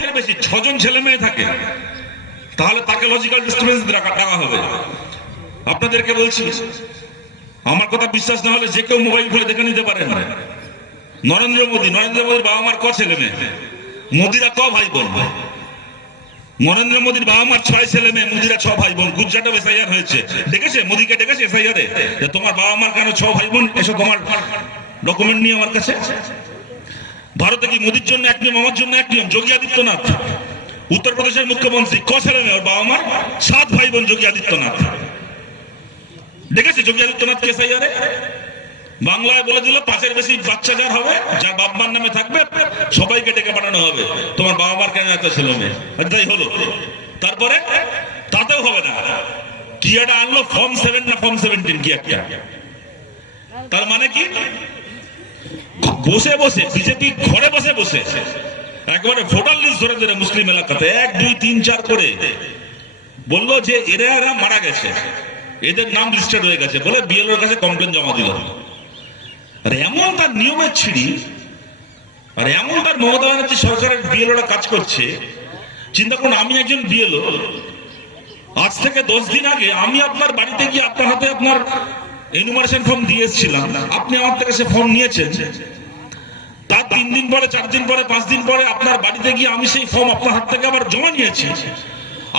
5-এর বেশি 6 জন ছেলে মেয়ে থাকে, তাহলে তাকে লজিক্যাল ডিস্টারবেন্স রাখা হবে। আপনাদেরকে বলছি, আমার কথা বিশ্বাস না হলে যে কেউ মোবাইল খুলে দেখে নিতে পারেন। নরেন্দ্র মোদীর বাবা মার ক ছেলে মেয়ে, মোদিরা ক ভাই বোন? নরেন্দ্র মোদীর বাবা মার 6 ছেলে মেয়ে, মোদিরা 6 ভাই বোন। গুজরাটে এসআইআর হয়েছে, ডেকেছে মোদীকে, ডেকেছে এসআইআরে যে তোমার বাবা মার কেন 6 ভাই বোন, এসো তোমার ডকুমেন্ট নিয়ে আমার কাছে। ভারতে কি মোদীর জন্য এক নিয়ম, আমার জন্য এক নিয়ম? যোগী আদিত্যনাথ উত্তরপ্রদেশের মুখ্যমন্ত্রী, ক ছেলে মেয়ে? ওর বাবা মার 7 ভাই বোন। যোগী আদিত্যনাথ দেখেছে যোগী আদিত্যনাথ এসআইআরে বাংলায় বলে দিল 5-এর বেশি বাচ্চা যার হবে, যার বাপ মার নামে থাকবে, সবাইকে ডেকে পাঠানো হবে। তোমার বাবা মার কেন এত ছেলে মেয়ে? তাই হলো। তারপরে তাতেও হবে না, কি একটা আনলো ফর্ম 7 না ফর্ম 17 কি একটা। তার মানে কি? বসে বসে বিজেপি ঘরে বসে বসে একবারে ভোটার লিস্ট ধরে ধরে মুসলিম এলাকাতে 1, 2, 3, 4 করে বললো যে এরা মারা গেছে, এদের নাম লিস্টেড হয়ে গেছে বলে বিএলওর কাছে কমপ্লেন জমা দিল। আর এমন তার নিয়মের ছিড়ি, আর এমন তার মমতা ব্যানার্জি সরকারের বিএলওরা কাজ করছে। চিন্তা করুন, আমি একজন বিএলও, আজ থেকে 10 দিন আগে আমি আপনার বাড়িতে গিয়ে আপনার হাতে আপনার এনুমারেশন ফর্ম দিয়ে এসেছিলাম, আপনি আমার থেকে সে ফর্ম নিয়েছেন। তার 3 দিন পরে, 4 দিন পরে, 5 দিন পরে আপনার বাড়িতে গিয়ে আমি সেই ফর্ম আপনার হাত থেকে আবার জমা নিয়েছি।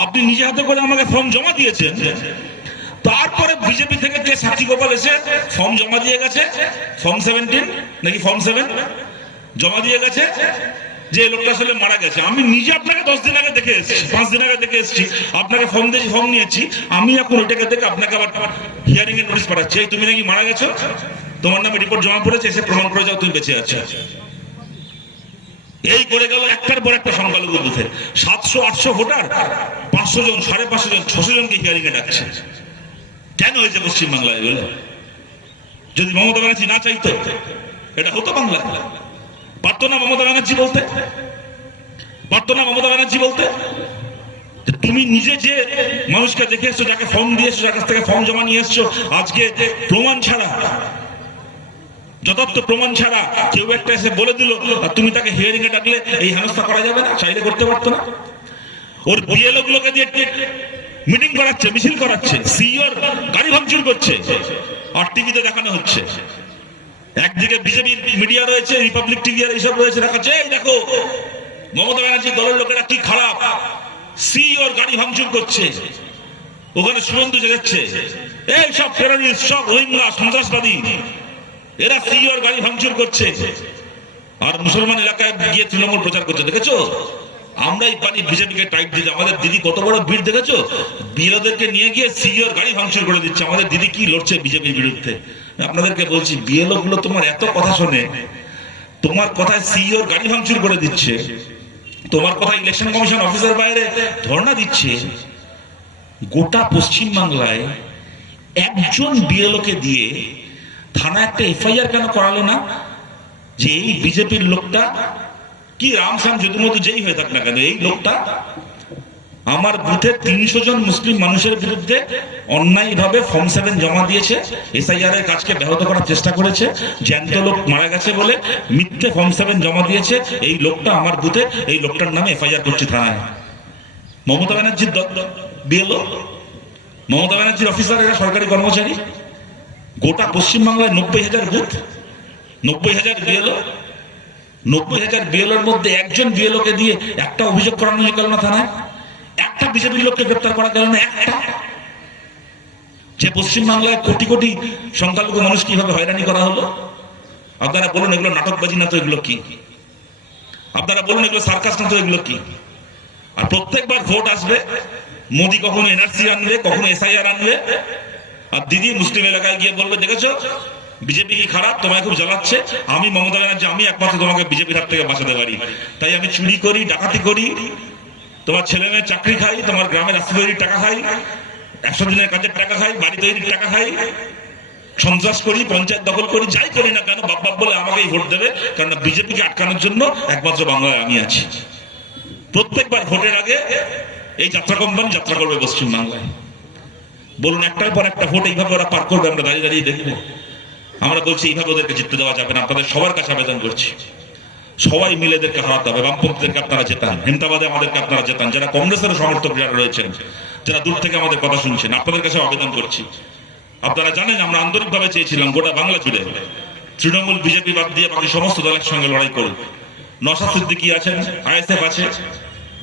আপনি নিজে হাতে করে আমাকে ফর্ম জমা দিয়েছেন। তারপরে বিজেপি থেকে কে সাক্ষী গোপাল এসে ফর্ম জমা দিয়ে গেছে, ফর্ম 17 নাকি ফর্ম 7 জমা দিয়ে গেছে যে এই লোকটা আসলে মারা গেছে। আমি নিজে আপনাকে 10 দিন আগে দেখে এসেছি, 5 দিন আগে দেখে এসেছি, আপনাকে ফর্ম দিয়েছি, ফর্ম নিয়েছি। আমি এখন ওইটাকে দেখে আপনাকে আবার হিয়ারিং এর নোটিশ পাঠাচ্ছি, এই তুমি নাকি মারা গেছো, তোমার নামে রিপোর্ট জমা পড়েছে, এসে প্রমাণ করে যাও তুমি বেঁচে আছো। এই করে গেল একটার পর একটা সংখ্যালঘু বুথে 700-800 ভোটার, 500 জন, 550 জন, 600 জনকে হিয়ারিং এ ডাকছে। কেন হয়েছে পশ্চিমবাংলায়? যদি মমতা ব্যানার্জি না চাইতো এটা হতো বাংলায়? পারতো না মমতা ব্যানার্জি বলতে? পারতো না মমতা ব্যানার্জি বলতে? তুমি নিজে যে মানুষকে দেখে এসছো, যাকে ফর্ম দিয়ে এসছো, যার কাছ থেকে ফর্ম জমা নিয়ে এসছো, আজকে প্রমাণ ছাড়া, যথার্থ প্রমাণ ছাড়া কেউ একটা এসে বলে দিল আর তুমি তাকে হিয়ারিং এ ডাকলে এই হেনস্থা করা যাবে না? চাইলে করতে পারতো না? ওর বিএলও গুলোকে দিয়ে মিটিং করাচ্ছে, মিছিল করাচ্ছে, সিইওর গাড়ি ভাঙচুর করছে, আর টিভিতে দেখানো হচ্ছে। একদিকে বিজেপির মিডিয়া রয়েছে, রিপাবলিক টিভি আর এইসব রয়েছে, দেখাচ্ছে এই দেখো মমতা ব্যানার্জির দলের লোকেরা কি খারাপ, সিইওর গাড়ি ভাঙচুর করছে, ওখানে শুভেন্দু যাচ্ছে, এই সব টেররিস্ট, সব রোহিঙ্গা সন্ত্রাসবাদী, এরা সিইওর গাড়ি ভাঙচুর করছে। আর মুসলমান এলাকায় গিয়ে তৃণমূল প্রচার করছে, দেখেছো আমরাই পানি বিজেপিকে টাইট দিতে, আমাদের দিদি কত বড় ভিড় দেখেছো, বিএলওদেরকে নিয়ে গিয়ে সিইওর গাড়ি ভাঙচুর করে দিচ্ছে, আমাদের দিদি কি লড়ছে বিজেপির বিরুদ্ধে। আপনাদেরকে বলছি, বিএলও গুলো তোমার এত কথা শোনে, তোমার কথায় সিইওর গাড়ি ভাঙচুর করে দিচ্ছে, তোমার কথা ইলেকশন কমিশন অফিসের বাইরে ধর্ণা দিচ্ছে। গোটা পশ্চিম বাংলায় একজন বিএলওকে দিয়ে থানা একটা এফআইআর কেন করালো না যে এই বিজেপির লোকটা, কি রামসাম যদুমধু যেই হয়ে থাক না কেন, এই লোকটা আমার বুথে 300 জন মুসলিম মানুষের বিরুদ্ধে অন্যায়ভাবে ফর্ম 7 জমা দিয়েছে, এসআইআর এর কাজকে ব্যাহত করার চেষ্টা করেছে, জ্যান্ত লোক মারা গেছে বলে মিথ্যে ফর্ম 7 জমা দিয়েছে, এই লোকটা আমার বুথে, এই লোকটার নামে এফআইআর করছে থানায়। মমতা ব্যানার্জির বিএলও, মমতা ব্যানার্জির অফিসার, এরা সরকারি কর্মচারী। গোটা পশ্চিমবাংলায় 90,000 বুথ, 90,000 বিএলও, 90,000 বিএলওর মধ্যে একজন বিএলওকে দিয়ে একটা অভিযোগ করানো গেল না থানায়, একটা বিজেপির লোককে গ্রেপ্তার করা গেল না, একটা। যে পশ্চিমবাংলায় কোটি কোটি সংখ্যালঘু মানুষ কিভাবে হয়রানি করা হলো। আপনারা বলুন এগুলো নাটকবাজি না তো এগুলো কি? আপনারা বলুন এগুলো সার্কাস না তো এগুলো কি? আর প্রত্যেকবার ভোট আসবে, মোদি কখনো এনআরসি আনবে, কখনো এসআইআর আনবে, আর দিদি মুসলিম এলাকায় গিয়ে বলবে দেখেছো বিজেপি কি খারাপ, তোমায় খুব জ্বালাচ্ছে, আমি মমতা ব্যানার্জি, আমি একমাত্র তোমাকে বিজেপির হাত থেকে বাঁচাতে পারি, তাই আমি চুরি করি, ডাকাতি করি, তোমার ছেলে মেয়ের চাকরি খাই, তোমার গ্রামের রাস্তা তৈরির টাকা খাই, 100 দিনের কাজের টাকা খাই, বাড়ি তৈরির টাকা খাই, সন্ত্রাস করি, পঞ্চায়েত দখল করি, যাই করি না কেন বাপ বাপ বলে আমাকেই ভোট দেবে, কারণ বিজেপিকে আটকানোর জন্য একমাত্র বাংলায় আমি আছি। প্রত্যেকবার ভোটের আগে এই যাত্রা কোম্পানি যাত্রা করবে পশ্চিম বাংলায়। বলুন একটার পর একটা ভোট এইভাবে ওরা পার করবে, আমরা দাঁড়িয়ে দাঁড়িয়ে দেখবো? আমরা বলছি এইভাবে ওদেরকে জিততে দেওয়া যাবে না, আপনাদের সবার কাছে আবেদন করছি। সবাই মিলে এদেরকে হারাতে হবে। বামপন্থীদেরকে আপনারা জেতান, হেমতাবাদে আমাদেরকে আপনারা জেতান, যারা কংগ্রেসের সমর্থক যারা রয়েছেন, যারা দূর থেকে আমাদের কথা শুনছেন, আপনাদের কাছে আবেদন করছি। আপনারা জানেন আমরা আন্তরিকভাবে চেয়েছিলাম গোটা বাংলা জুড়ে তৃণমূল বিজেপি বাদ দিয়ে বাকি সমস্ত দলের সঙ্গে লড়াই করুন। নওশাদ সিদ্দিকী আছেন, আইএসএফ আছে,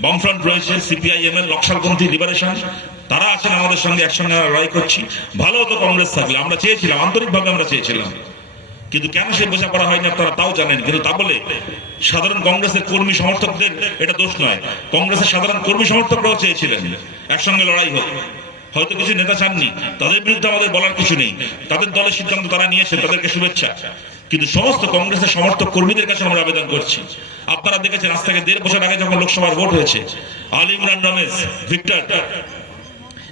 বামফ্রন্ট রয়েছে, সিপিআইএমএল, নকশালপন্থী লিবারেশন, তারা আছেন আমাদের সঙ্গে, একসঙ্গে আমরা লড়াই করছি। ভালো হতো কংগ্রেস থাকলে, আমরা চেয়েছিলাম, আন্তরিকভাবে আমরা চেয়েছিলাম, কিন্তু কেন সে বোঝাপড়া হয়নি আপনারা তাও জানেন। কিন্তু তা বলে সাধারণ কংগ্রেসের কর্মী সমর্থকদের এটা দোষ নয়, কংগ্রেসের সাধারণ কর্মী সমর্থকরাও চেয়েছিলেন একসঙ্গে লড়াই হোক। হয়তো কিছু নেতা চাননি, তাদের বিরুদ্ধে আমাদের বলার কিছু নেই, তাদের দলের সিদ্ধান্ত তারা নিয়েছেন, তাদেরকে শুভেচ্ছা। কিন্তু সমস্ত কংগ্রেসের সমর্থক কর্মীদের কাছে আমরা আবেদন করছি, আপনারা দেখেছেন আজ থেকে 1.5 বছর আগে যখন লোকসভার ভোট হয়েছে, আলী ইমরান রমেশ ভিক্টর,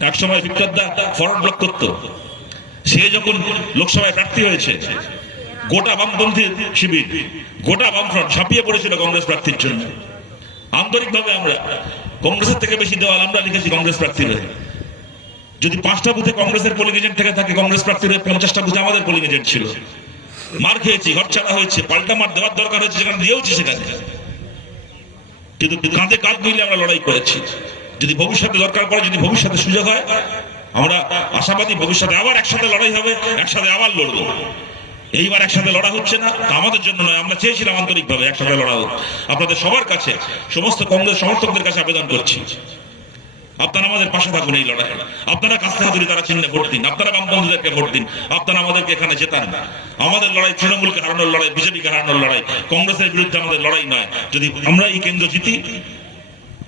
একসময় ভিক্টর দা ফরওয়ার্ড ব্লক করত, সে যখন লোকসভায় প্রার্থী হয়েছে, গোটা বামপন্থী শিবির, গোটা বামফ্রন্ট ঝাঁপিয়ে পড়েছিল কংগ্রেস প্রার্থীর জন্য। আন্তরিকভাবে আমরা কংগ্রেসের থেকে বেশি দেওয়াল আমরা লিখেছি কংগ্রেস প্রার্থীর হয়ে। যদি 5টা বুথে কংগ্রেসের পোলিং এজেন্ট থেকে থাকে, কংগ্রেস প্রার্থীর হয়ে 50টা বুথে আমাদের পোলিং এজেন্ট ছিল। মার খেয়েছি, ঘর ছাড়া হয়েছে, পাল্টা মার দেওয়ার দরকার হয়েছে, সেখানে দিয়েওছি সেখানে, কিন্তু কাঁধে কাঁধ মিলে আমরা লড়াই করেছি। যদি ভবিষ্যতে দরকার পড়ে, যদি ভবিষ্যতে সুযোগ হয়, আমরা আশাবাদী ভবিষ্যতে আবার একসাথে লড়াই হবে, একসাথে আবার লড়বো। এইবার একসাথে লড়া হচ্ছে না, তা আমাদের জন্য নয়, আমরা চেয়েছিলাম আন্তরিকভাবে একসাথে লড়া হোক। আপনাদের সবার কাছে, সমস্ত কংগ্রেস সমর্থকদের কাছে আবেদন করছি, আপনারা আমাদের পাশে থাকুন এই লড়াই। আপনারা কাছে হাতুড়ি তারা চিহ্নে ভোট দিন, আপনারা বামপন্থীদেরকে ভোট দিন, আপনারা আমাদেরকে এখানে জেতান। আমাদের লড়াই তৃণমূলকে হারানোর লড়াই, বিজেপিকে হারানোর লড়াই, কংগ্রেসের বিরুদ্ধে আমাদের লড়াই নয়। যদি আমরা এই কেন্দ্র জিতি,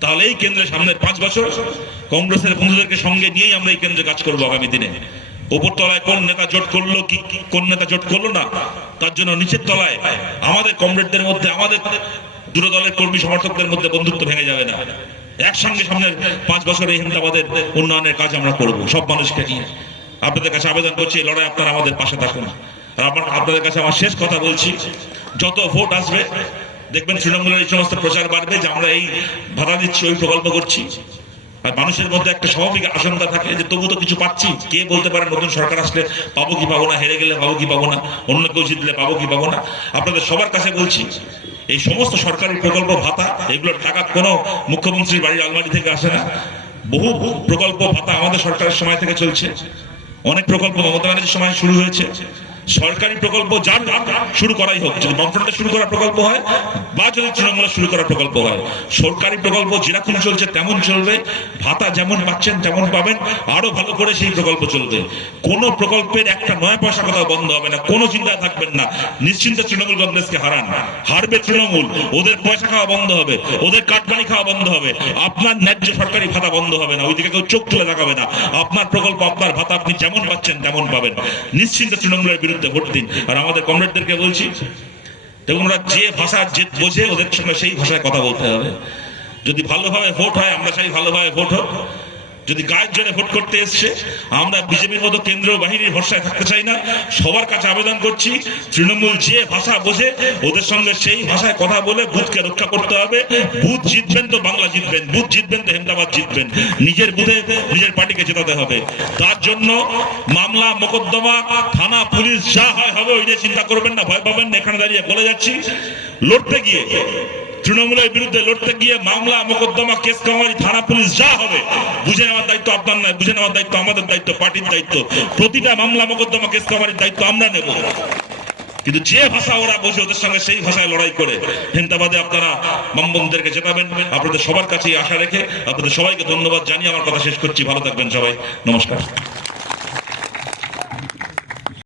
তাহলে এই কেন্দ্রে সামনের 5 বছর কংগ্রেসের বন্ধুদেরকে সঙ্গে নিয়েই আমরা এই কেন্দ্রে কাজ করবো আগামী দিনে। উপর তলায় কোন নেতা জোট করলো কি কোন নেতা জোট করলো না, তার জন্য নিচের তলায় আমাদের কমরেডদের মধ্যে, আমাদের দুটো দলের কর্মী সমর্থকদের মধ্যে বন্ধুত্ব ভেঙে যাবে না। একসঙ্গে সামনের 5 বছর এই হেমতাবাদের উন্নয়নের কাজ আমরা করবো সব মানুষকে নিয়ে। আপনাদের কাছে আবেদন করছি, এই লড়াই আপনারা আমাদের পাশে থাকুন। আর আপনাদের কাছে আমার শেষ কথা বলছি, যত ভোট আসবে দেখবেন তৃণমূলের এই সমস্ত প্রচার বাড়বে যে আমরা এই ভাতা দিচ্ছি, ওই প্রকল্প করছি। আর মানুষের মধ্যে একটা স্বাভাবিক আশঙ্কা থাকে যে তবু তো কিছু পাচ্ছি, কে বলতে পারে নতুন সরকার আসলে পাবো কি পাবো না, হেরে গেলে পাবো কি পাবো না, অন্য কেউ জিতলে পাবো কি পাবো না। আপনাদের সবার কাছে বলছি, এই সমস্ত সরকারি প্রকল্প ভাতা, এগুলোর টাকা কোনো মুখ্যমন্ত্রীর বাড়ির আলমারি থেকে আসে না। বহু প্রকল্প ভাতা আমাদের সরকারের সময় থেকে চলছে, অনেক প্রকল্প মমতা ব্যানার্জির সময় শুরু হয়েছে। সরকারি প্রকল্প যার শুরু করাই হোক, যদি বামফ্রন্টের শুরু করা প্রকল্প হয় বা যদি তৃণমূলের শুরু করা প্রকল্প হয়, সরকারি প্রকল্প যেরকম চলছে তেমন চলবে, ভাতা যেমন পাচ্ছেন তেমন পাবেন, আরো ভালো করে সেই প্রকল্প চলবে। কোন প্রকল্পের একটা 9 পয়সা কোথাও বন্ধ হবে না, কোনো চিন্তা থাকবেন না, নিশ্চিন্তে তৃণমূল কংগ্রেসকে হারান। হারবে তৃণমূল, ওদের পয়সা খাওয়া বন্ধ হবে, ওদের কাটমানি খাওয়া বন্ধ হবে, আপনার ন্যায্য সরকারি ভাতা বন্ধ হবে না, ওইদিকে কেউ চোখ তুলে তাকাবে না। আপনার প্রকল্প, আপনার ভাতা আপনি যেমন পাচ্ছেন তেমন পাবেন। নিশ্চিন্তে তৃণমূলের বিরুদ্ধে ভোট দিন। আর আমাদের কমরেডদেরকে বলছি, দেখুন ওরা যে ভাষা যে বোঝে, ওদের সঙ্গে সেই ভাষায় কথা বলতে হবে। যদি ভালোভাবে ভোট হয়, আমরা চাই ভালোভাবে ভোট হোক। যদি গায়ের জোরে ভোট করতে এসছে, আমরা বিজেপির মতো কেন্দ্রীয় বাহিনীর ভরসায় থাকতে চাই না। সবার কাছে আবেদন করছি, তৃণমূল যে ভাষা বোঝে ওদের সঙ্গে সেই ভাষায় কথা বলে বুথকে রক্ষা করতে হবে। বুথ জিতবেন তো বাংলা জিতবেন, বুথ জিতবেন তো হেমতাবাদ জিতবেন। নিজের বুথে নিজের পার্টিকে জেতাতে হবে। তার জন্য মামলা মোকদ্দমা থানা পুলিশ যা হয় হবে, ওই নিয়ে চিন্তা করবেন না, ভয় পাবেন না। এখানে দাঁড়িয়ে বলে যাচ্ছি, লড়তে গিয়ে তৃণমূলের বিরুদ্ধে লড়তে গিয়ে মামলা মোকদ্দমা কেস কামারি থানা পুলিশ যা হবে, বুঝে নেওয়ার দায়িত্ব আপনার নয়, বুঝে নেওয়ার দায়িত্ব আমাদের দায়িত্ব, পার্টির দায়িত্ব। প্রতিটা মামলা মোকদ্দমা কেস কামারির দায়িত্ব আমরা নেব। কিন্তু যে ভাষা ওরা বোঝে ওদের সঙ্গে সেই ভাষায় লড়াই করে হেমতাবাদে আপনারা বামপন্থীদেরকে জেতাবেন। আপনাদের সবার কাছেই আশা রেখে আপনাদের সবাইকে ধন্যবাদ জানিয়ে আমার কথা শেষ করছি। ভালো থাকবেন সবাই, নমস্কার।